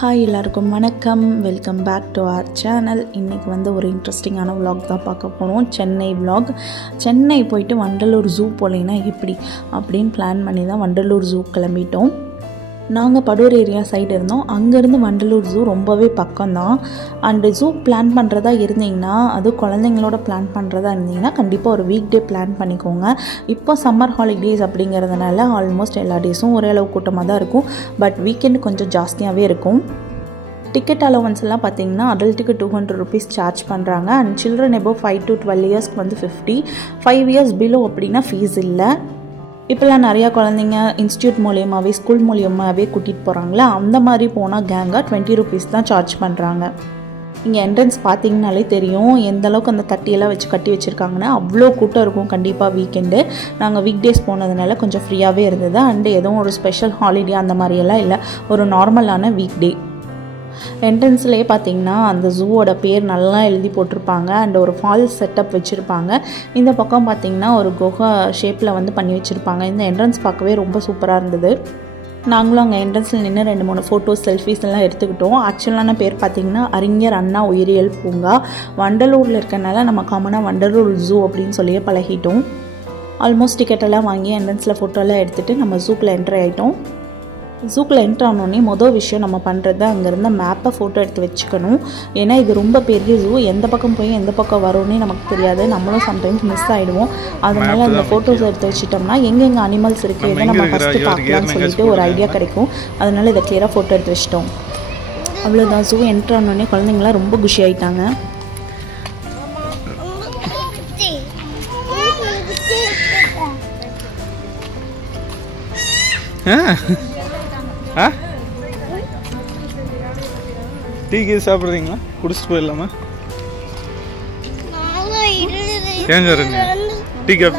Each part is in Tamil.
ஹாய் எல்லாருக்கும் வணக்கம். Welcome back to our channel. இன்றைக்கி வந்து ஒரு இன்ட்ரெஸ்டிங்கான விலாக் தான் பார்க்க போகிறோம். சென்னை விலாக். சென்னை போயிட்டு வண்டலூர் ஜூ போலேன்னா எப்படி அப்படின்னு பிளான் பண்ணி தான் வண்டலூர் ஜூ கிளம்பிட்டோம். நாங்கள் படூர் ஏரியா சைடு இருந்தோம். அங்கேருந்து வண்டலூர் ஜூ ரொம்பவே பக்கம்தான். அண்டு ஜூ பிளான் பண்ணுறதா இருந்தீங்கன்னா, அது குழந்தைங்களோட பிளான் பண்ணுறதா இருந்தீங்கன்னா கண்டிப்பாக ஒரு வீக் டே பிளான் பண்ணிக்கோங்க. இப்போ சம்மர் ஹாலிடேஸ் அப்படிங்கிறதுனால ஆல்மோஸ்ட் எல்லா டேஸும் ஒரே அளவு கூட்டமாக தான் இருக்கும். பட் வீக்கெண்டு கொஞ்சம் ஜாஸ்தியாகவே இருக்கும். டிக்கெட் அலவன்ஸ் எல்லாம் பார்த்தீங்கன்னா அடல்ட்டுக்கு 200 rupees சார்ஜ் பண்ணுறாங்க. அண்ட் சில்ட்ரன் எபோவ் 5 to 12 இயர்ஸ்க்கு வந்து 50, 5 years பிலோ அப்படின்னா ஃபீஸ் இல்லை. இப்போல்லாம் நிறையா குழந்தைங்க இன்ஸ்டியூட் மூலியமாகவே ஸ்கூல் மூலியமாகவே கூட்டிகிட்டு போகிறாங்களே, அந்த மாதிரி போனால் கேங்காக 20 rupees தான் சார்ஜ் பண்ணுறாங்க. இங்கே என்ட்ரன்ஸ் பார்த்தீங்கனாலே தெரியும் எந்த அளவுக்கு அந்த தட்டியெல்லாம் வச்சு கட்டி வச்சுருக்காங்கன்னா அவ்வளோ கூட்டம் இருக்கும் கண்டிப்பாக வீக்கெண்டு. நாங்கள் வீக் டேஸ் போனதுனால கொஞ்சம் ஃப்ரீயாகவே இருந்தது. அண்டு எதுவும் ஒரு ஸ்பெஷல் ஹாலிடே அந்த மாதிரியெல்லாம் இல்லை, ஒரு நார்மலான வீக் டே. என்ட்ரன்ஸ்லேயே பார்த்தீங்கன்னா அந்த ஜூவோட பேர் நல்லா எழுதி போட்டிருப்பாங்க. அண்ட் ஒரு ஃபால்ஸ் செட்டப் வச்சுருப்பாங்க. இந்த பக்கம் பார்த்தீங்கன்னா ஒரு குகை ஷேப்பில் வந்து பண்ணி வச்சுருப்பாங்க. இந்த என்ட்ரன்ஸ் பார்க்கவே ரொம்ப சூப்பராக இருந்தது. நாங்களும் அங்கே என்ட்ரன்ஸில் நின்று 2-3 ஃபோட்டோஸ் செல்ஃபீஸ் எல்லாம் எடுத்துக்கிட்டோம். ஆக்சுவலான பேர் பார்த்திங்கன்னா அறிஞர் அண்ணா உயிரியல் பூங்கா. வண்டலூரில் இருக்கனால நம்ம காமனாக வண்டலூர் ஜூ அப்படின்னு சொல்லியே பழகிட்டோம். ஆல்மோஸ்ட் டிக்கெட்டெல்லாம் வாங்கி என்ட்ரன்ஸில் ஃபோட்டோலாம் எடுத்துகிட்டு நம்ம ஜூக்கில் என்ட்ரு ஆகிட்டோம். ஜூக்கில் என்ட்ரு ஆனோடனே மொதல் விஷயம் நம்ம பண்ணுறது அங்கேருந்த மேப்பை ஃபோட்டோ எடுத்து வச்சுக்கணும். ஏன்னா இது ரொம்ப பெரிய ஜூ, எந்த பக்கம் போய் எந்த பக்கம் வரும்னே நமக்கு தெரியாது. நம்மளும் சம்டைம்ஸ் மிஸ் ஆகிடுவோம். அதனால் அந்த ஃபோட்டோஸ் எடுத்து வச்சுட்டோம்னா எங்கெங்கே அனிமல்ஸ் இருக்குது, எதை நம்ம ஃபஸ்ட்டு பார்க்கலாம்னு சொல்லிட்டு ஒரு ஐடியா கிடைக்கும். அதனால் இதை கிளியராக ஃபோட்டோ எடுத்து வச்சிட்டோம். அவ்வளோதான். ஜூ என்ட்ரு ஆனோடனே குழந்தைங்களாம் ரொம்ப குஷி ஆகிட்டாங்க. டீ கீ சாப்பிட்றீங்களா? குடிச்சிட்டு போயிடலாமா? ஏங்க இருங்க, டீ காஃபி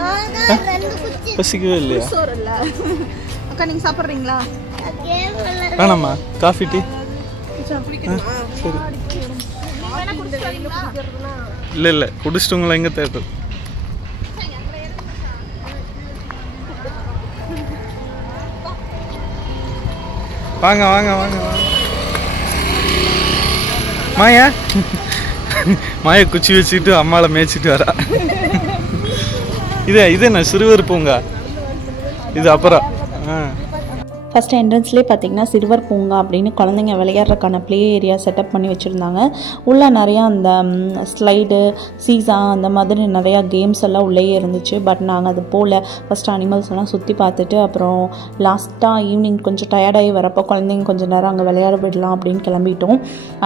பசிக்கவே இல்லையா? அக்கா நீங்க சாப்பிட்றீங்களா? வேணாம்மா, காஃபி டீ? சரி. இல்லை இல்லை, குடிச்சிட்டு உங்களை எங்கே தேடுறது? வாங்க வாங்க வாங்க வாங்க. மாயா மாயா குச்சி வச்சுட்டு அம்மாவை மேய்ச்சிட்டு வரா. இது என்ன சிறுவர் பூங்கா? இது அப்புறம் ஃபஸ்ட்டு என்ட்ரன்ஸ்லேயே பார்த்தீங்கன்னா சிறுவர் பூங்கா அப்படின்னு குழந்தைங்க விளையாடுறதுக்கான ப்ளே ஏரியா செட்டப் பண்ணி வச்சுருந்தாங்க. உள்ளே நிறையா அந்த ஸ்லைடு, சீசா அந்த மாதிரி நிறையா கேம்ஸ் எல்லாம் உள்ளேயே இருந்துச்சு. பட் நாங்கள் அது போல் ஃபஸ்ட்டு அனிமல்ஸ் எல்லாம் சுற்றி பார்த்துட்டு அப்புறம் லாஸ்ட்டாக ஈவினிங் கொஞ்சம் டயர்டாகி வரப்போ குழந்தைங்க கொஞ்சம் நேரம் அங்கே விளையாட விடலாம் அப்படின்னு கிளம்பிட்டோம்.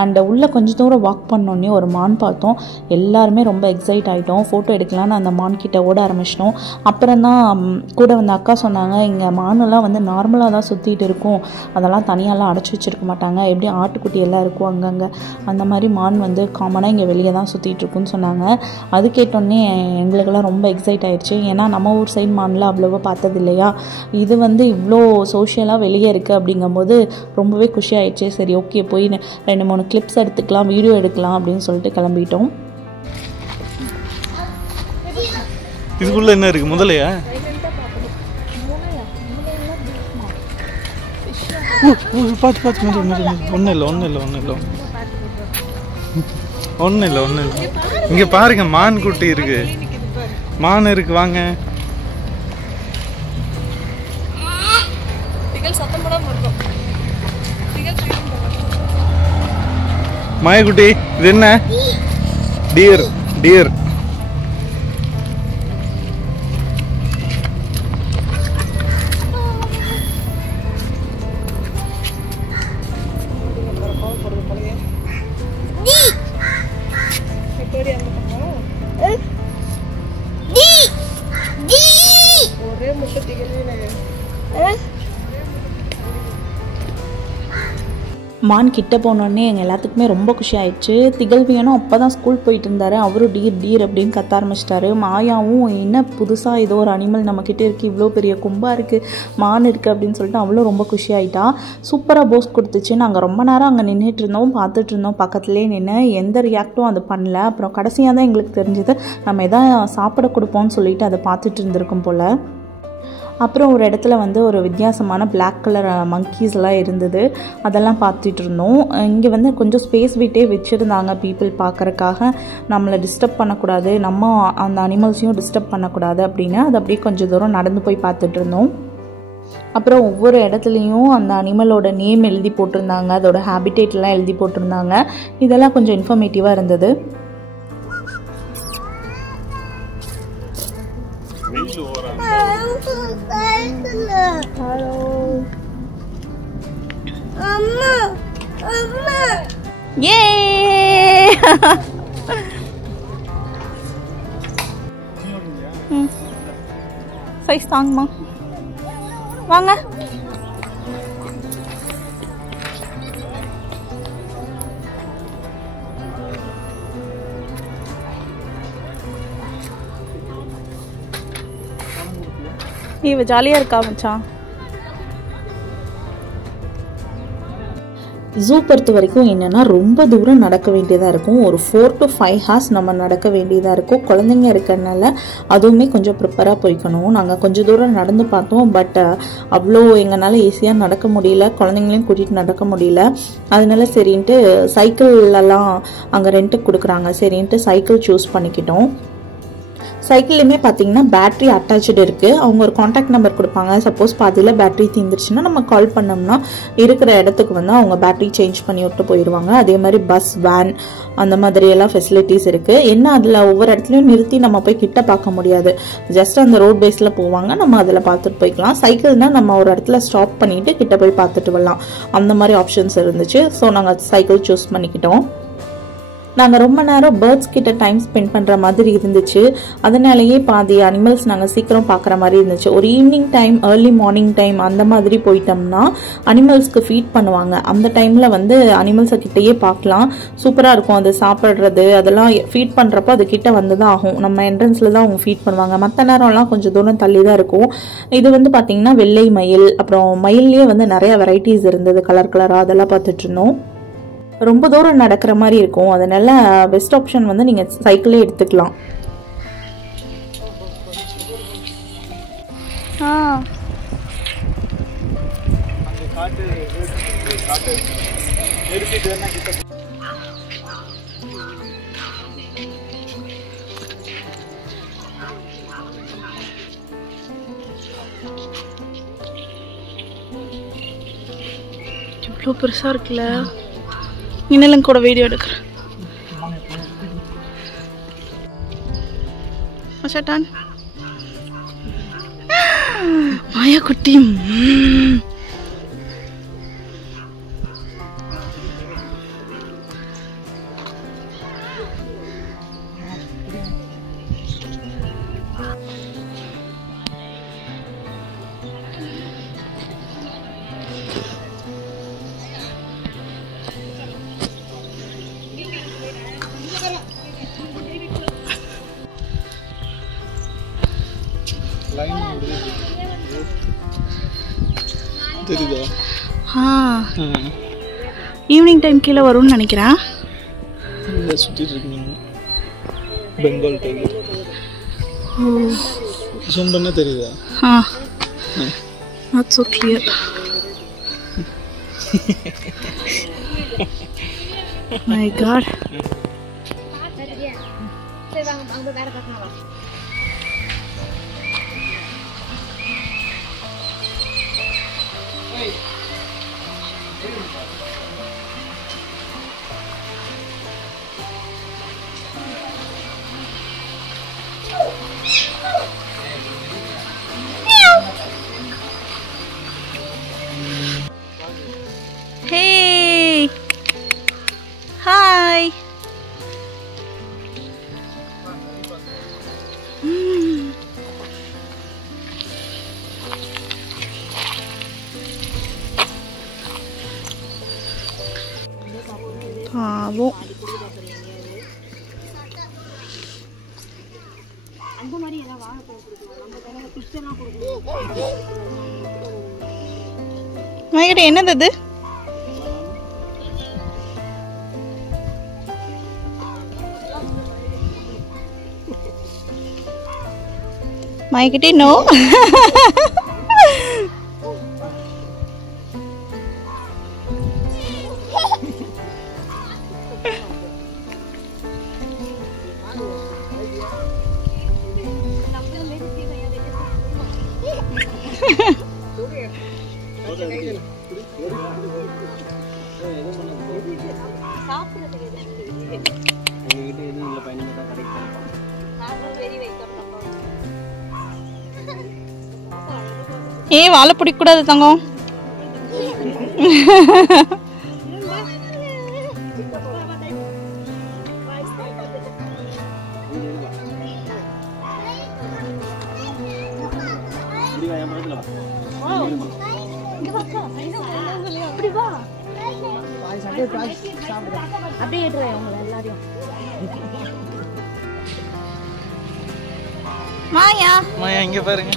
அண்ட் உள்ளே கொஞ்சம் தூரம் வாக் பண்ணோன்னே ஒரு மான் பார்த்தோம். எல்லாருமே ரொம்ப எக்ஸைட் ஆகிட்டோம். ஃபோட்டோ எடுக்கலான்னு அந்த மான் கிட்ட ஓட ஆரம்பிச்சிட்டோம். அப்புறம் தான் கூட வந்து அக்கா சொன்னாங்க, இங்கே மானெல்லாம் வந்து நார்மலாக தான் சுற்றிட்டு இருக்கும், அதெல்லாம் தனியாலாம் அடைச்சி வச்சுருக்க மாட்டாங்க, எப்படி ஆட்டுக்குட்டி எல்லாம் இருக்கும் அங்கங்கே, அந்த மாதிரி மான் வந்து காமனாக இங்கே வெளியே தான் சுற்றிட்டு இருக்குன்னு சொன்னாங்க. அது கேட்டோன்னே எங்களுக்கெல்லாம் ரொம்ப எக்ஸைட் ஆகிடுச்சு. ஏன்னா நம்ம ஊர் சைடு மான்லாம் அவ்வளோவா பார்த்தது இல்லையா. இது வந்து இவ்வளோ சோஷியலாக வெளியே இருக்குது அப்படிங்கும்போது ரொம்பவே குஷி ஆகிடுச்சு. சரி ஓகே, போய் 2-3 கிளிப்ஸ் எடுத்துக்கலாம், வீடியோ எடுக்கலாம் அப்படின்னு சொல்லிட்டு கிளம்பிட்டோம். இதுக்குள்ளே என்ன இருக்குது? முதலையா? பார்த்து பார்த்து ஒன்றும் இல்லை. இங்கே பாருங்க, மான் குட்டி இருக்கு, மான் இருக்கு. வாங்க. மாயக்குட்டி, இது என்ன? டியர். டியர் மான் கிட்ட போனோடனே எங்கள் எல்லாத்துக்குமே ரொம்ப குஷி ஆயிடுச்சு. திகழ்வியனும் அப்போ தான் ஸ்கூல் போயிட்டு இருந்தார். அவரும் டீர் டீர் அப்படின்னு கத்த ஆரம்பிச்சிட்டாரு. மாயாவும் என்ன புதுசாக ஏதோ ஒரு அனிமல் நம்மக்கிட்ட இருக்குது, இவ்வளோ பெரிய கொம்பாக இருக்குது, மான் இருக்குது அப்படின்னு சொல்லிட்டு அவ்வளோ ரொம்ப குஷி ஆகிட்டா. சூப்பராக போஸ் கொடுத்துச்சு. நாங்கள் ரொம்ப நேரம் அங்கே நின்றுட்டு இருந்தோம், பார்த்துட்டு இருந்தோம். பக்கத்துலேயே நின்று எந்த ரியாக்டும் அது பண்ணல. அப்புறம் கடைசியாக தான் எங்களுக்கு தெரிஞ்சது நம்ம எதாவது சாப்பிட கொடுப்போம்னு சொல்லிட்டு அதை பார்த்துட்டு இருந்திருக்கும் போல். அப்புறம் ஒரு இடத்துல வந்து ஒரு வித்தியாசமான பிளாக் கலர் மங்கீஸ்லாம் இருந்தது, அதெல்லாம் பார்த்துட்டு இருந்தோம். இங்கே வந்து கொஞ்சம் ஸ்பேஸ் விட்டே வச்சுருந்தாங்க பீப்புள் பார்க்குறக்காக, நம்மளை டிஸ்டர்ப் பண்ணக்கூடாது, நம்ம அந்த அனிமல்ஸையும் டிஸ்டர்ப் பண்ணக்கூடாது அப்படின்னு அது அப்படியே கொஞ்சம் தூரம் நடந்து போய் பார்த்துட்டு இருந்தோம். அப்புறம் ஒவ்வொரு இடத்துலையும் அந்த அனிமலோட நேம் எழுதி போட்டிருந்தாங்க, அதோட ஹேபிடேட்லாம் எழுதி போட்டிருந்தாங்க. இதெல்லாம் கொஞ்சம் இன்ஃபர்மேட்டிவாக இருந்தது. சைஸ் தாங்கம்மா, வாங்க. இவ ஜாலியாக இருக்கா மச்சான். ஜூ பொறுத்த வரைக்கும் என்னென்னா ரொம்ப தூரம் நடக்க வேண்டியதாக இருக்கும். ஒரு 4 to 5 hours நம்ம நடக்க வேண்டியதாக இருக்கும். குழந்தைங்க இருக்கிறதுனால அதுவுமே கொஞ்சம் ப்ரிப்பராக போய்க்கணும். நாங்கள் கொஞ்சம் தூரம் நடந்து பார்த்தோம், பட் அவ்வளோ எங்களால் ஈஸியாக நடக்க முடியல, குழந்தைங்களையும் கூட்டிகிட்டு நடக்க முடியல. அதனால சரின்ட்டு சைக்கிள்லாம் அங்கே ரெண்ட்டுக்கு கொடுக்குறாங்க, சரின்ட்டு சைக்கிள் சூஸ் பண்ணிக்கிட்டோம். சைக்கிள்லையுமே பார்த்தீங்கன்னா பேட்ரி அட்டாச்சு இருக்குது. அவங்க ஒரு காண்டாக்ட் நம்பர் கொடுப்பாங்க. சப்போஸ் பாதியில் பேட்ரி தீர்ந்துருச்சுன்னா நம்ம கால் பண்ணோம்னா இருக்கிற இடத்துக்கு வந்து அவங்க பேட்ரி சேஞ்ச் பண்ணி விட்டு போயிடுவாங்க. அதே மாதிரி பஸ், வேன் அந்த மாதிரியெல்லாம் ஃபெசிலிட்டிஸ் இருக்குது. என்ன அதில் ஒவ்வொரு இடத்துலையும் நிறுத்தி நம்ம போய் கிட்ட பார்க்க முடியாது, ஜஸ்ட் அந்த ரோட் பேஸில் போவாங்க, நம்ம அதில் பார்த்துட்டு போய்க்கலாம். சைக்கிள்னால் நம்ம ஒரு இடத்துல ஸ்டாப் பண்ணிவிட்டு கிட்ட போய் பார்த்துட்டு வரலாம், அந்த மாதிரி ஆப்ஷன்ஸ் இருந்துச்சு. ஸோ நாங்கள் சைக்கிள் சூஸ் பண்ணிக்கிட்டோம். நாங்கள் ரொம்ப நேரம் பேர்ட்ஸ் கிட்ட டைம் ஸ்பெண்ட் பண்ணுற மாதிரி இருந்துச்சு. அதனாலேயே பாதி அனிமல்ஸ் நாங்கள் சீக்கிரம் பார்க்குற மாதிரி இருந்துச்சு. ஒரு evening time, early morning time அந்த மாதிரி போயிட்டோம்னா அனிமல்ஸ்க்கு ஃபீட் பண்ணுவாங்க. அந்த டைமில் வந்து அனிமல்ஸை கிட்டேயே பார்க்கலாம், சூப்பராக இருக்கும். அது சாப்பிட்றது அதெல்லாம் ஃபீட் பண்ணுறப்போ அது கிட்ட வந்து தான் ஆகும். நம்ம என்ட்ரன்ஸில் தான் அவங்க ஃபீட் பண்ணுவாங்க. மற்ற நேரம்லாம் கொஞ்சம் தூரம் தள்ளி தான் இருக்கும். இது வந்து பார்த்திங்கன்னா வெள்ளை மயில், அப்புறம் மயிலே வந்து நிறைய வெரைட்டிஸ் இருந்தது, கலர் கலராக, அதெல்லாம் பார்த்துட்டு இருந்தோம். ரொம்ப தூரம் நடக்கிற மாதிரி இருக்கும், அதனால பெஸ்ட் ஆப்ஷன் வந்து நீங்கள் சைக்கிளே எடுத்துக்கலாம். இவ்வளோ பெருசாக இருக்குல்ல. இன்னும் கூட வீடியோ எடுக்கிறேன். மாயா குட்டி தெரியுதா? ஈவினிங் டைம் கீழே வரும்னு நினைக்கிறேன். சுற்றிட்டு இருக்கீங்க பெங்கால் டைகர். ஜூம் பண்ணா தெரியுதா? Not so clear. My god. Hey! Hi! பாவம். என்னது அது? My kitty, no. ஏய் வாழை பிடிக்கக்கூடாது தங்கம். மாயா மாயா இங்க பாருங்க.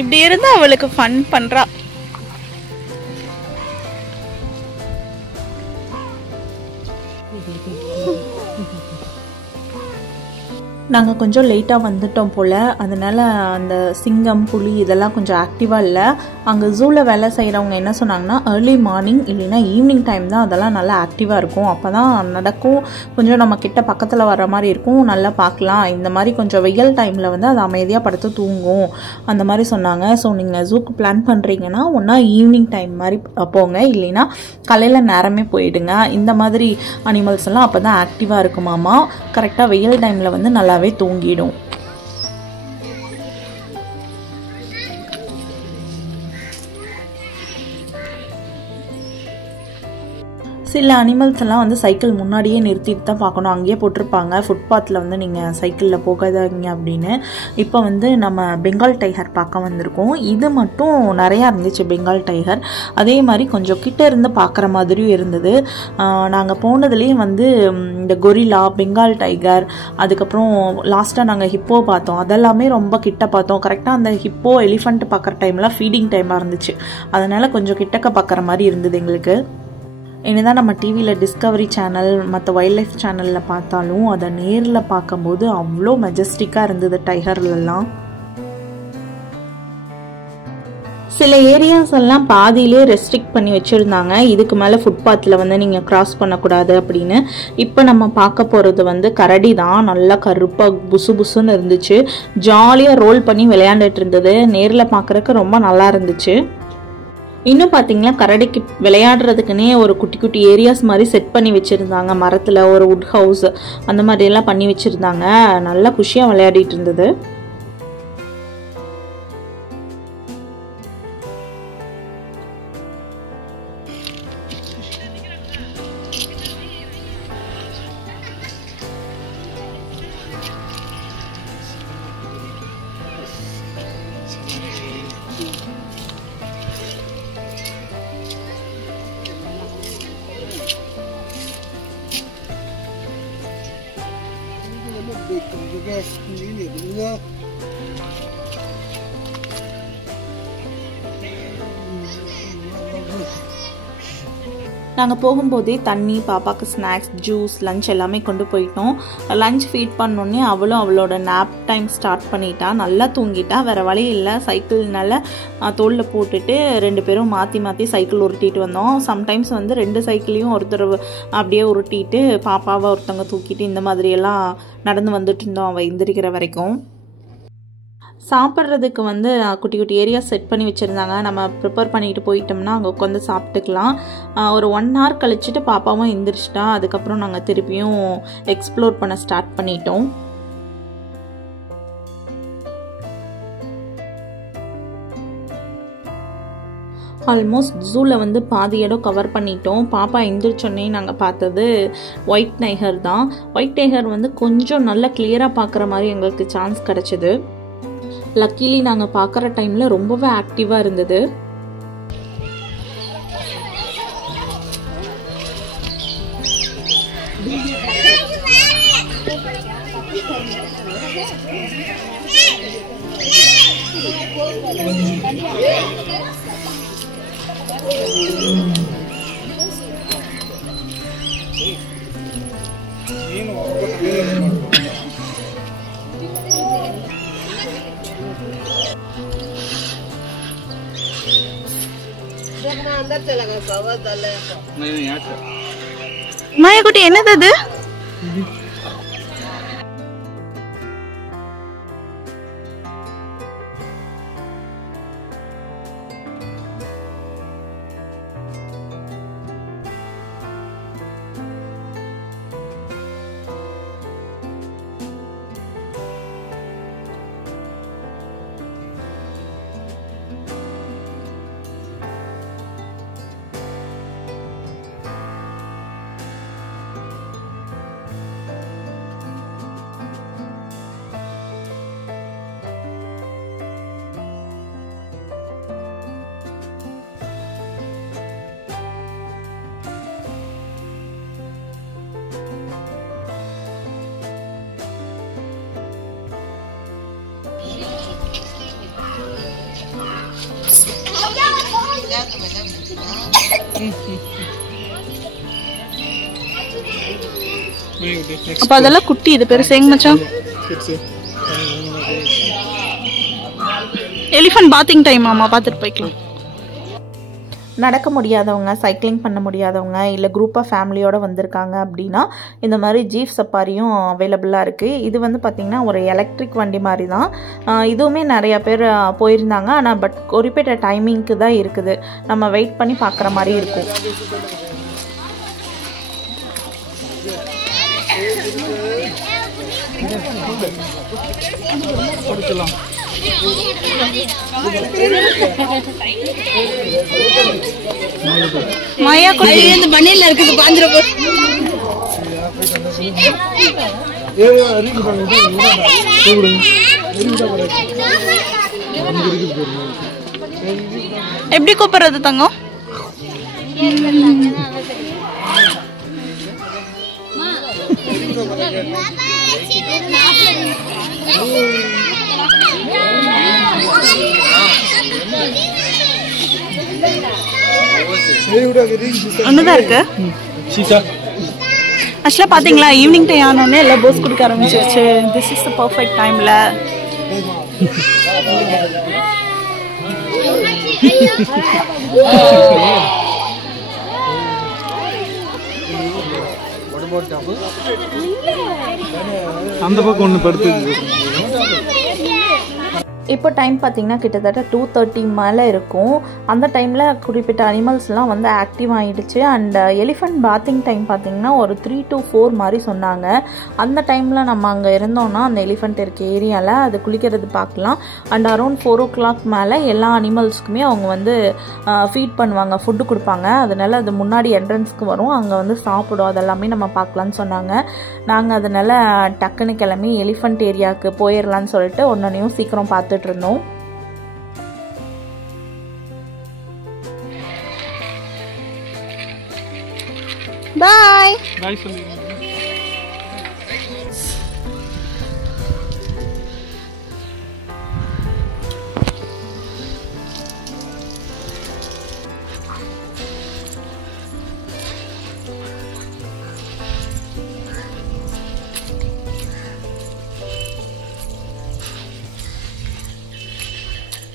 இப்படி இருந்தா அவளுக்கு ஃபன் பண்றா. நாங்கள் கொஞ்சம் லேட்டாக வந்துட்டோம் போல், அதனால் அந்த சிங்கம் புலி இதெல்லாம் கொஞ்சம் ஆக்டிவாக இல்லை. அங்கே ஜூவில் வேலை செய்கிறவங்க என்ன சொன்னாங்கன்னா ஏர்லி மார்னிங் இல்லைன்னா ஈவினிங் டைம் தான் அதெல்லாம் நல்லா ஆக்டிவாக இருக்கும், அப்போ தான் நடக்கும், கொஞ்சம் நம்ம கிட்ட பக்கத்தில் வர மாதிரி இருக்கும், நல்லா பார்க்கலாம். இந்த மாதிரி கொஞ்சம் வெயில் டைமில் வந்து அது அமைதியாக படுத்து தூங்கும் அந்த மாதிரி சொன்னாங்க. ஸோ நீங்கள் ஜூக்கு பிளான் பண்ணுறீங்கன்னா ஒன்றா ஈவினிங் டைம் மாதிரி போங்க, இல்லைன்னா காலையில் நேரமே போயிடுங்க. இந்த மாதிரி அனிமல்ஸ் எல்லாம் அப்போ தான் ஆக்டிவாக இருக்குமாமா. கரெக்டாக வெயில் டைமில் வந்து நல்லாவே தூங்கிடும். சில அனிமல்ஸ் எல்லாம் வந்து சைக்கிள் முன்னாடியே நிறுத்திட்டு தான் பார்க்கணும், அங்கேயே போட்டிருப்பாங்க ஃபுட்பாத்தில் வந்து நீங்கள் சைக்கிளில் போகாதீங்க அப்படின்னு. இப்போ வந்து நம்ம பெங்கால் டைகர் பார்க்க வந்திருக்கோம். இது மட்டும் நிறையா இருந்துச்சு பெங்கால் டைகர். அதே மாதிரி கொஞ்சம் கிட்ட இருந்து பார்க்குற மாதிரியும் இருந்தது. நாங்கள் போனதுலேயே வந்து இந்த கொரில்லா, பெங்கால் டைகர், அதுக்கப்புறம் லாஸ்ட்டாக நாங்கள் ஹிப்போ பார்த்தோம். அதெல்லாமே ரொம்ப கிட்ட பார்த்தோம். கரெக்டாக அந்த ஹிப்போ எலிஃபண்ட் பார்க்குற டைம்லாம் ஃபீடிங் டைமாக இருந்துச்சு, அதனால் கொஞ்சம் கிட்டக்க பார்க்குற மாதிரி இருந்தது எங்களுக்கு. என்னதான் நம்ம டிவியில் டிஸ்கவரி சேனல் மற்ற வைல்ட் லைஃப் சேனலில் பார்த்தாலும் அதை நேரில் பார்க்கும்போது அவ்வளோ மெஜஸ்டிக்காக இருந்தது டைகர்லாம். சில ஏரியாஸ் எல்லாம் பாதியிலே ரெஸ்ட்ரிக்ட் பண்ணி வச்சுருந்தாங்க, இதுக்கு மேலே ஃபுட்பாத்தில் வந்து நீங்கள் கிராஸ் பண்ணக்கூடாது அப்படின்னு. இப்போ நம்ம பார்க்க போகிறது வந்து கரடி தான். நல்லா கருப்பாக புசு புசுன்னு இருந்துச்சு, ஜாலியாக ரோல் பண்ணி விளையாண்டுட்டு இருந்தது. நேரில் பார்க்குறதுக்கு ரொம்ப நல்லா இருந்துச்சு. இன்னும் பார்த்தீங்கன்னா கரடிக்கு விளையாடுறதுக்குன்னே ஒரு குட்டி குட்டி ஏரியாஸ் மாதிரி செட் பண்ணி வச்சுருந்தாங்க. மரத்தில் ஒரு வுட் ஹவுஸ் அந்த மாதிரியெல்லாம் பண்ணி வச்சுருந்தாங்க. நல்லா குஷியாக விளையாடிட்டு இருந்தது. நாங்கள் போகும்போதே தண்ணி, பாப்பாவுக்கு ஸ்நாக்ஸ், ஜூஸ், லஞ்ச் எல்லாமே கொண்டு போயிட்டோம். லஞ்ச் ஃபீட் பண்ணோன்னே அவளும் அவளோட நாப் டைம் ஸ்டார்ட் பண்ணிட்டா. நல்லா தூங்கிட்டா, வேறு வழி இல்லை. சைக்கிள்னால தோளில் போட்டுட்டு 2 பேரும் மாற்றி மாற்றி சைக்கிள் உருட்டிட்டு வந்தோம். சம்டைம்ஸ் வந்து 2 சைக்கிளையும் ஒருத்தர் அப்படியே உருட்டிட்டு பாப்பாவை ஒருத்தவங்க தூக்கிட்டு இந்த மாதிரியெல்லாம் நடந்து வந்துட்டு இருந்தோம் அவள் எந்திரிக்கிற வரைக்கும். சாப்பிட்றதுக்கு வந்து குட்டி குட்டி ஏரியா செட் பண்ணி வச்சுருந்தாங்க. நம்ம ப்ரிப்பேர் பண்ணிட்டு போயிட்டோம்னா அங்கே உட்காந்து சாப்பிட்டுக்கலாம். ஒரு 1 hour கழிச்சுட்டு பாப்பாவும் எந்திரிச்சிட்டா. அதுக்கப்புறம் நாங்கள் திருப்பியும் எக்ஸ்ப்ளோர் பண்ண ஸ்டார்ட் பண்ணிட்டோம். ஆல்மோஸ்ட் ஜூவில் வந்து பாதி இடம் கவர் பண்ணிட்டோம். பாப்பா எந்திரிச்சோன்னே நாங்கள் பார்த்தது ஒயிட் டைகர் தான். ஒயிட் டைகர் வந்து கொஞ்சம் நல்லா கிளியராக பார்க்குற மாதிரி எங்களுக்கு சான்ஸ் கிடச்சிது. லக்கிலி நாங்கள் பார்க்குற டைமில் ரொம்பவே ஆக்டிவாக இருந்தது. மாயா குட்டி என்னது அது? அப்ப அதெல்லாம் குட்டி, இது பெருசு எங்க மச்சான்? எலிஃபண்ட் பாத்திங் டைம் ஆமா, பார்த்துட்டு போய்க்கலாம். நடக்க முடியாதவங்க, சைக்கிளிங் பண்ண முடியாதவங்க, இல்லை குரூப்பாக ஃபேமிலியோடு வந்திருக்காங்க அப்படின்னா இந்த மாதிரி ஜீப் சஃபாரியும் அவைலபிளாக இருக்குது. இது வந்து பார்த்திங்கன்னா ஒரு எலக்ட்ரிக் வண்டி மாதிரி தான். இதுவுமே நிறையா பேர் போயிருந்தாங்க. ஆனால் பட் குறிப்பிட்ட டைமிங்க்கு தான் இருக்குது. நம்ம வெயிட் பண்ணி பார்க்குற மாதிரி இருக்கும். மாயா குட்டி இந்த பண்ணையில இருக்குது, பாஞ்சிர போ. எப்படி கூப்பிடுறது தங்கம்? ஒண்ணுதான் இருக்கு. ஆக்சுவலா பாத்தீங்களா, ஈவினிங் டைம் ஆனோடனே எல்லாம் போஸ் கொடுக்க ஆரம்பிச்சிருச்சு. திஸ் இஸ் த பர்ஃபெக்ட் டைம்ல. அந்த பக்கம் ஒன்று படுத்து. இப்போ டைம் பார்த்திங்கன்னா கிட்டத்தட்ட 2:30 மேலே இருக்கும். அந்த டைமில் குறிப்பிட்ட அனிமல்ஸ்லாம் வந்து ஆக்டிவ் ஆகிடுச்சு. அண்ட் எலிஃபண்ட் பாத்திங் டைம் பார்த்திங்கன்னா ஒரு 3 to 4 மாதிரி சொன்னாங்க. அந்த டைமில் நம்ம அங்கே இருந்தோம்னா அந்த எலிஃபண்ட் இருக்க ஏரியாவில் அது குளிக்கிறது பார்க்கலாம். அண்ட் அரௌண்ட் 4 o'clock மேலே எல்லா அனிமல்ஸ்க்குமே அவங்க வந்து ஃபீட் பண்ணுவாங்க, ஃபுட்டு கொடுப்பாங்க. அதனால் அது முன்னாடி என்ட்ரன்ஸ்க்கு வரும், அங்கே வந்து சாப்பிடும். அதெல்லாமே நம்ம பார்க்கலான்னு சொன்னாங்க. நாங்கள் அதனால் டக்குன்னு கிளம்பி எலிஃபண்ட் ஏரியாவுக்கு போயிடலான்னு சொல்லிட்டு ஒன்றையும் சீக்கிரம் பார்த்துட்டு இருந்தோம். பாய் பாய் சொல்லி.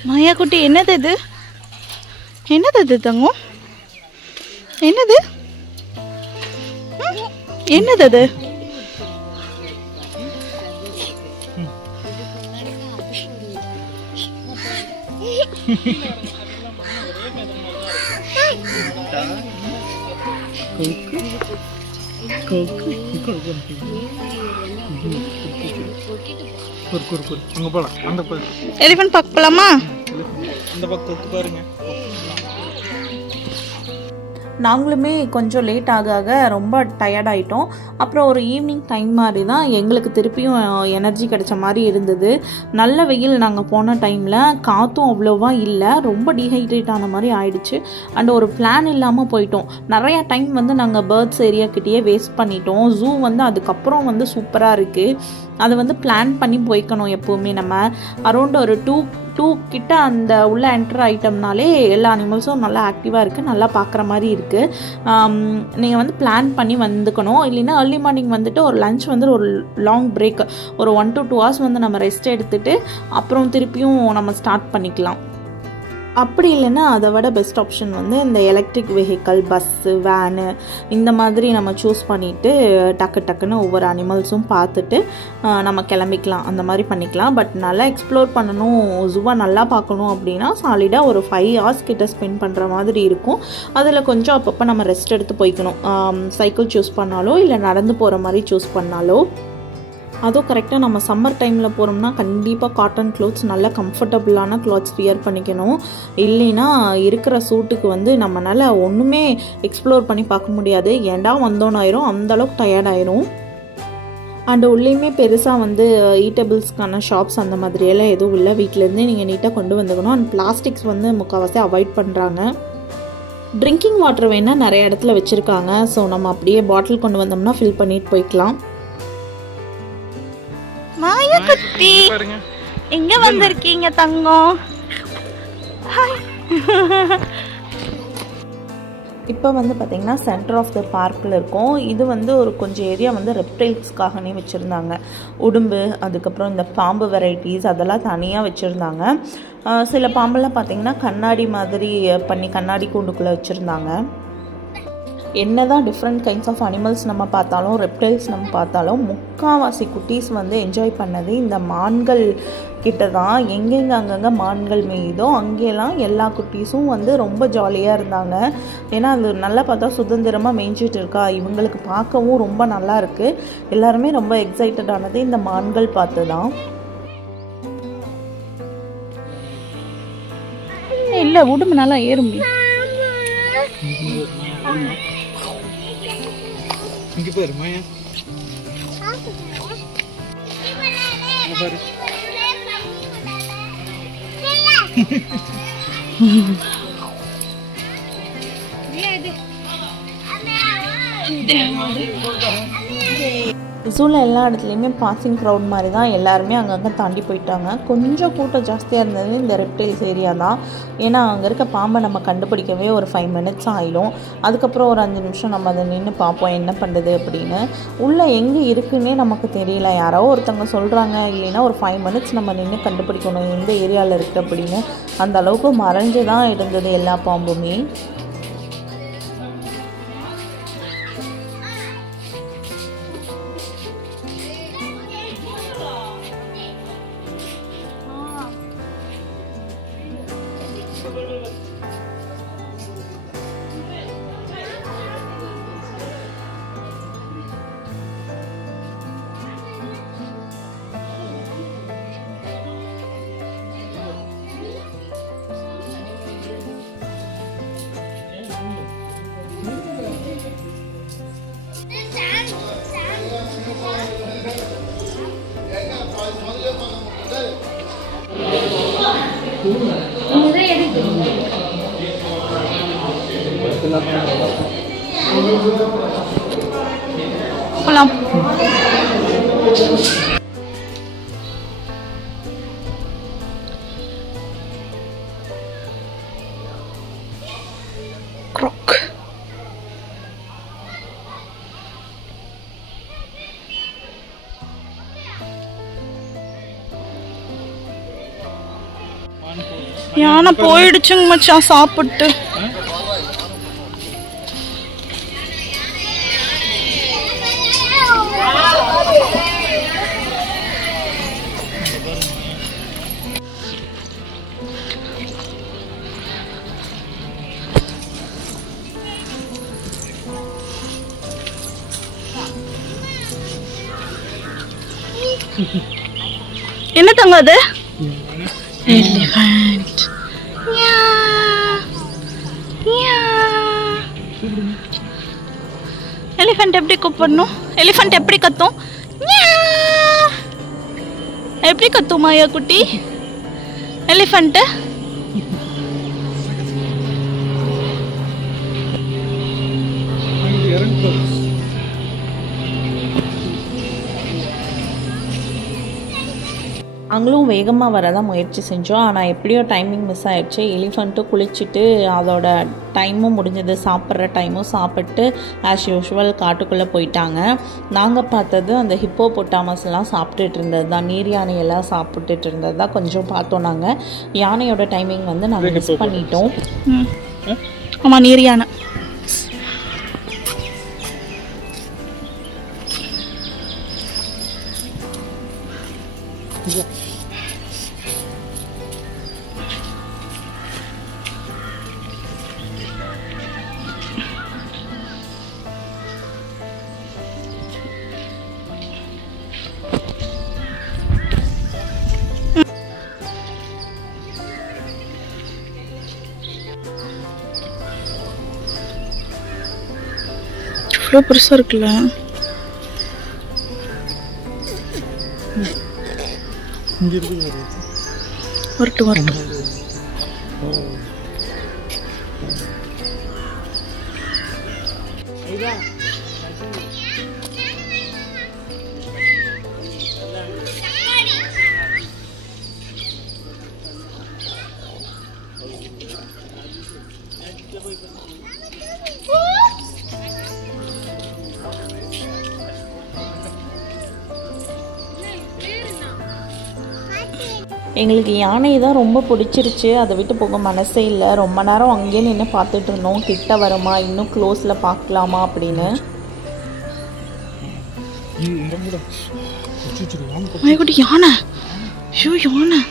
மாயா குட்டி என்னது இது? என்னது இது தங்கம்? என்னது என்னது அது? அங்க போலாம். அந்த எலிஃபண்ட் பார்க்க போலாமா? அந்த பக்கத்துக்கு பாருங்க. நாங்களுமே கொஞ்சம் லேட் ஆக ஆக ரொம்ப டயர்ட் ஆகிட்டோம். அப்புறம் ஒரு ஈவினிங் டைம் மாதிரி தான் எங்களுக்கு திருப்பியும் எனர்ஜி கிடைச்ச மாதிரி இருந்தது. நல்ல வெயில் நாங்கள் போன டைமில், காற்றும் அவ்வளோவா இல்லை, ரொம்ப டீஹைட்ரேட் ஆன மாதிரி ஆயிடுச்சு. அண்ட் ஒரு பிளான் இல்லாமல் போயிட்டோம். நிறையா டைம் வந்து நாங்கள் பேர்ட்ஸ் ஏரியாக்கிட்டேயே வேஸ்ட் பண்ணிட்டோம். ஜூ வந்து அதுக்கப்புறம் வந்து சூப்பராக இருக்குது. அதை வந்து பிளான் பண்ணி போய்க்கணும் எப்போவுமே. நம்ம அரௌண்ட் ஒரு 2 கிட்ட அந்த உள்ளே என்டர் ஆகிட்டோம்னாலே எல்லா அனிமல்ஸும் நல்லா ஆக்டிவாக இருக்குது, நல்லா பார்க்குற மாதிரி இருக்குது. நீங்கள் வந்து பிளான் பண்ணி வந்துக்கணும். இல்லைன்னா ஏர்லி மார்னிங் வந்துட்டு ஒரு லஞ்ச் வந்து ஒரு லாங் பிரேக், ஒரு 1 to 2 hours வந்து நம்ம ரெஸ்ட் எடுத்துகிட்டு அப்புறம் திருப்பியும் நம்ம ஸ்டார்ட் பண்ணிக்கலாம். அப்படி இல்லைன்னா அதை விட பெஸ்ட் ஆப்ஷன் வந்து இந்த எலக்ட்ரிக் வெஹிக்கல், பஸ்ஸு, வேனு இந்த மாதிரி நம்ம சூஸ் பண்ணிவிட்டு டக்குன்னு ஒவ்வொரு அனிமல்ஸும் பார்த்துட்டு நம்ம கிளம்பிக்கலாம். அந்த மாதிரி பண்ணிக்கலாம். பட் நல்லா எக்ஸ்ப்ளோர் பண்ணணும், ஜூவை நல்லா பார்க்கணும் அப்படின்னா சாலிடாக ஒரு 5 hours கிட்ட ஸ்பெண்ட் பண்ணுற மாதிரி இருக்கும். அதில் கொஞ்சம் அப்பப்போ நம்ம ரெஸ்ட் எடுத்து போய்க்கணும். சைக்கிள் சூஸ் பண்ணாலோ இல்லை நடந்து போகிற மாதிரி சூஸ் பண்ணாலோ. அதுவும் கரெக்டாக நம்ம சம்மர் டைமில் போகிறோம்னா கண்டிப்பாக காட்டன் க்ளாத்ஸ், நல்ல கம்ஃபர்டபுளான க்ளாத்ஸ் வியர் பண்ணிக்கணும். இல்லைன்னா இருக்கிற சூட்டுக்கு வந்து நம்மளால் ஒன்றுமே எக்ஸ்ப்ளோர் பண்ணி பார்க்க முடியாது. ஏண்டா வந்தோன்னு ஆயிரும், அந்தளவுக்கு டயர்டாயிரும். அண்டு உள்ளேயுமே பெருசாக வந்து ஈட்டபிள்ஸ்க்கான ஷாப்ஸ் அந்த மாதிரியெல்லாம் எதுவும் இல்லை. வீட்டிலேருந்தே நீங்கள் நீட்டாக கொண்டு வந்துக்கணும். அண்ட் பிளாஸ்டிக்ஸ் வந்து முக்கால்வாசி அவாய்ட் பண்ணுறாங்க. ட்ரிங்கிங் வாட்டர் வேணால் நிறைய இடத்துல வச்சுருக்காங்க. ஸோ நம்ம அப்படியே பாட்டில் கொண்டு வந்தோம்னா ஃபில் பண்ணிட்டு போய்க்கலாம். மாயா குட்டி எங்க வந்திருக்கீங்க தங்கம்? இப்போ வந்து பார்த்திங்கன்னா சென்டர் ஆஃப் த பார்க்கில் இருக்கும். இது வந்து ஒரு கொஞ்சம் ஏரியா வந்து ரெப்டைல்ஸ்க்காகனே வச்சுருந்தாங்க. உடும்பு, அதுக்கப்புறம் இந்த பாம்பு வெரைட்டிஸ் அதெல்லாம் தனியாக வச்சுருந்தாங்க. சில பாம்பெல்லாம் பார்த்திங்கன்னா கண்ணாடி மாதிரி பண்ணி கண்ணாடி கூண்டுக்குள்ளே வச்சுருந்தாங்க. என்னதான் டிஃப்ரெண்ட் கைண்ட்ஸ் ஆஃப் அனிமல்ஸ் நம்ம பார்த்தாலும், ரெப்டைல்ஸ் நம்ம பார்த்தாலும், முக்கால்வாசி குட்டீஸ் வந்து என்ஜாய் பண்ணது இந்த மான்கள் கிட்ட தான். எங்கெங்கே அங்கங்கே மான்கள் மேயுதோ அங்கெல்லாம் எல்லா குட்டீஸும் வந்து ரொம்ப ஜாலியாக இருந்தாங்க. ஏன்னா அது நல்லா பார்த்தா சுதந்திரமாக மேய்ஞ்சிட்டு இருக்கா, இவங்களுக்கு பார்க்கவும் ரொம்ப நல்லா இருக்குது. எல்லாருமே ரொம்ப எக்ஸைட்டட் ஆனது இந்த மான்கள் பார்த்து தான். இல்லை உடம்பு நல்லா ஏற முடியும். இங்க பாரு மாயா, பாரு ஜூவில் எல்லா இடத்துலையுமே பாசிங் க்ரௌட் மாதிரி தான். எல்லாருமே அங்கங்கே தாண்டி போயிட்டாங்க. கொஞ்சம் கூட்டம் ஜாஸ்தியாக இருந்தது இந்த ரெப்டைல்ஸ் ஏரியா தான். ஏன்னா அங்கே இருக்க பாம்பை நம்ம கண்டுபிடிக்கவே ஒரு 5 minutes ஆகிடும். அதுக்கப்புறம் ஒரு 5 நிமிஷம் நம்ம அதை நின்று பார்ப்போம் என்ன பண்ணுறது அப்படின்னு. உள்ளே எங்கே இருக்குன்னே நமக்கு தெரியல. யாரோ ஒருத்தவங்க சொல்கிறாங்க, இல்லைன்னா ஒரு 5 minutes நம்ம நின்று கண்டுபிடிக்கணும் எந்த ஏரியாவில் இருக்குது அப்படின்னு. அந்த அளவுக்கு மறைஞ்சு தான் இருந்தது எல்லா பாம்புமே. போலாம். Croc. யானை போயிடுச்சுங்க மச்சான் சாப்பிட்டு. என்ன தங்க அது? எலிஃபண்ட். எலிஃபண்ட் எப்படி கூப்பிடணும்? எலிஃபண்ட் எப்படி கத்தும்? எப்படி கத்தும் மாயா குட்டி எலிஃபண்ட்? நாங்களும் வேகமாக வரதான் முயற்சி செஞ்சோம். ஆனால் எப்படியோ டைமிங் மிஸ் ஆகிடுச்சு. எலிஃபண்ட்டும் குளிச்சுட்டு அதோட டைமும் முடிஞ்சது, சாப்பிட்ற டைமும் சாப்பிட்டு ஆஸ் யூஷுவல் காட்டுக்குள்ளே போயிட்டாங்க. நாங்கள் பார்த்தது அந்த ஹிப்போபொட்டாமஸ்லாம் சாப்பிட்டுட்டு இருந்தது தான், நீர் யானையெல்லாம் சாப்பிட்டுட்டு இருந்தது தான் கொஞ்சம் பார்த்தோம். நாங்கள் யானையோட டைமிங் வந்து நாங்கள் மிஸ் பண்ணிட்டோம். ஆமாம், நீர் யானை. இவ்வளோ பெருசாக இருக்குல்ல. வரட்டும் வரட்டும். எங்களுக்கு யானை தான் ரொம்ப பிடிச்சிருச்சு. அதை விட்டு போக மனசே இல்லை. ரொம்ப நேரம் அங்கேயே நின்று பார்த்துட்டு இருந்தோம், கிட்ட வருமா, இன்னும் க்ளோஸில் பார்க்கலாமா அப்படின்னு. யானை, ஐயோ யானை.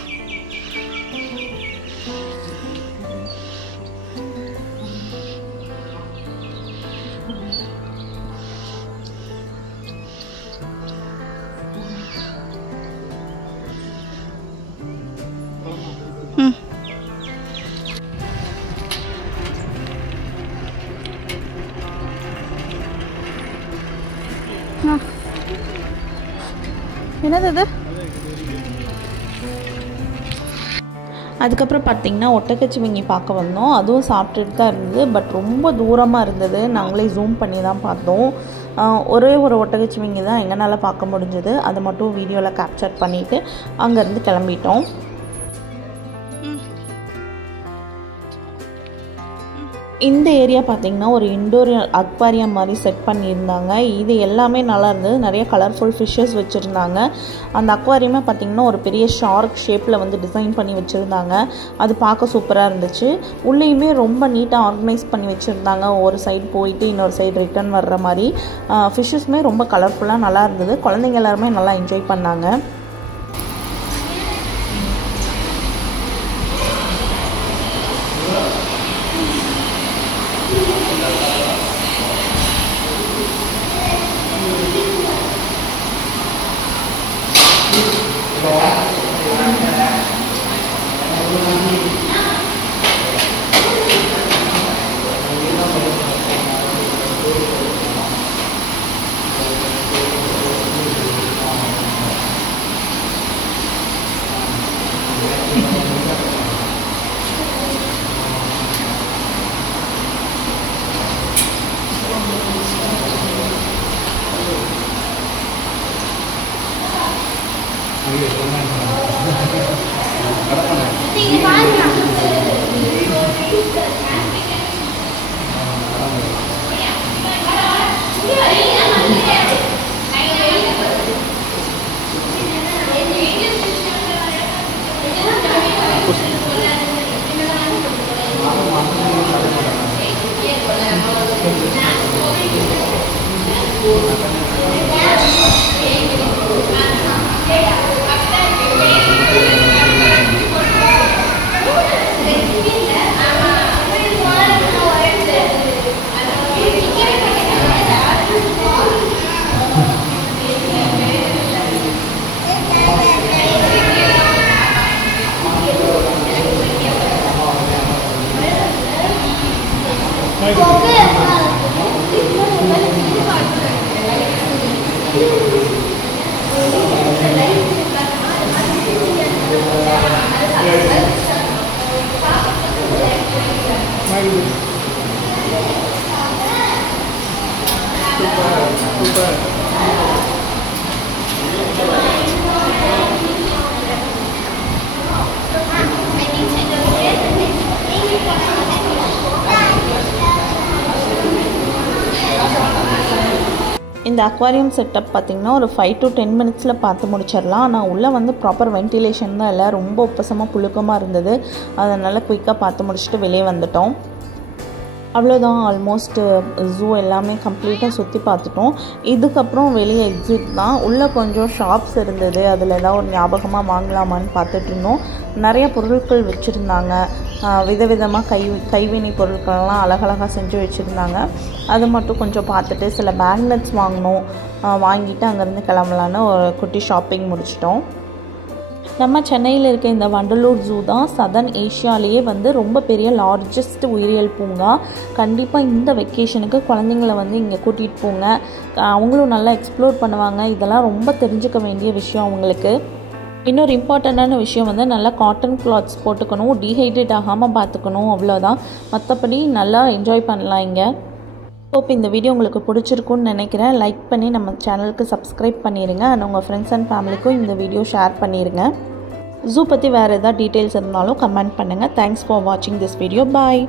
என்னது இது? அதுக்கப்புறம் பார்த்திங்கன்னா ஒட்டகச்சிவிங்கி பார்க்க வந்தோம். அதுவும் சாப்பிட்டுட்டு தான் இருந்தது. பட் ரொம்ப தூரமாக இருந்தது. நாங்களே ஜூம் பண்ணி தான் பார்த்தோம். ஒரே ஒரு ஒட்டகச்சிவிங்கி தான் எங்களால் பார்க்க முடிஞ்சது. அதை மட்டும் வீடியோவில் கேப்சர் பண்ணிவிட்டு அங்கேருந்து கிளம்பிட்டோம். இந்த ஏரியா பார்த்திங்கன்னா ஒரு இண்டோர் அக்வாரியம் மாதிரி செட் பண்ணியிருந்தாங்க. இது எல்லாமே நல்லா இருந்தது. நிறைய கலர்ஃபுல் ஃபிஷ்ஷஸ் வச்சுருந்தாங்க. அந்த அக்வாரியமே பார்த்திங்கன்னா ஒரு பெரிய ஷார்க் ஷேப்பில் வந்து டிசைன் பண்ணி வச்சுருந்தாங்க. அது பார்க்க சூப்பராக இருந்துச்சு. உள்ளேயுமே ரொம்ப நீட்டாக ஆர்கனைஸ் பண்ணி வச்சுருந்தாங்க. ஒரு சைடு போயிட்டு இன்னொரு சைடு ரிட்டர்ன் வர்ற மாதிரி. ஃபிஷ்ஷஸுமே ரொம்ப கலர்ஃபுல்லாக நல்லா இருந்தது. குழந்தைங்க எல்லாருமே நல்லா என்ஜாய் பண்ணாங்க. இந்த அக்வாரியம் செட்டப் பார்த்திங்கன்னா ஒரு 5 to 10 மினிட்ஸில் பார்த்து முடிச்சிடலாம். ஆனால் உள்ளே வந்து ப்ராப்பர் வென்டிலேஷன் தான் இல்லை, ரொம்ப உப்பசமாக புழுக்கமாக இருந்தது. அதனால் குயிக்காக பார்த்து முடிச்சுட்டு வெளியே வந்துட்டோம். அவ்வளோதான், ஆல்மோஸ்ட் ஜூ எல்லாமே கம்ப்ளீட்டாக சுற்றி பார்த்துட்டோம். இதுக்கப்புறம் வெளியே எக்ஸிட் தான். உள்ளே கொஞ்சம் ஷாப்ஸ் இருந்தது, அதில் ஏதாவது ஒரு ஞாபகமாக வாங்கலாமான்னு பார்த்துட்டு இருந்தோம். நிறைய பொருட்கள் வச்சுருந்தாங்க, விதவிதமாக கைவினை பொருட்கள்லாம் அழகழகாக செஞ்சு வச்சுருந்தாங்க. அது மட்டும் கொஞ்சம் பார்த்துட்டு சில மேக்னெட்ஸ் வாங்கினோம். வாங்கிட்டு அங்கேருந்து கிளம்பலான்னு ஒரு குட்டி ஷாப்பிங் முடிச்சிட்டோம். நம்ம சென்னையில் இருக்க இந்த வண்டலூர் ஜூ தான் சதர்ன் ஏஷியாலேயே வந்து ரொம்ப பெரிய லார்ஜஸ்ட் உயிரியல் பூங்கா. கண்டிப்பாக இந்த வெக்கேஷனுக்கு குழந்தைங்கள வந்து இங்கே கூட்டிகிட்டு போங்க, அவங்களும் நல்லா எக்ஸ்ப்ளோர் பண்ணுவாங்க. இதெல்லாம் ரொம்ப தெரிஞ்சுக்க வேண்டிய விஷயம் அவங்களுக்கு. இன்னொரு இம்பார்ட்டண்ட்டான விஷயம் வந்து நல்லா காட்டன் கிளாத்ஸ் போட்டுக்கணும், டீஹைட்ரேட் ஆகாமல் பார்த்துக்கணும், அவ்வளோதான். மற்றபடி நல்லா என்ஜாய் பண்ணலாம் இங்கே. ஹோப் இந்த வீடியோ உங்களுக்கு பிடிச்சிருக்குன்னு நினைக்கிறேன். லைக் பண்ணி நம்ம சேனலுக்கு சப்ஸ்கிரைப் பண்ணிடுங்க. அண்ட் உங்கள் ஃப்ரெண்ட்ஸ் அண்ட் ஃபேமிலிக்கும் இந்த வீடியோ ஷேர் பண்ணிடுங்க. ஜூ பற்றி வேறு எதாவது டீட்டெயில்ஸ் இருந்தாலும் கமெண்ட் பண்ணுங்கள். தேங்க்ஸ் ஃபார் வாட்சிங் திஸ் வீடியோ. பாய்.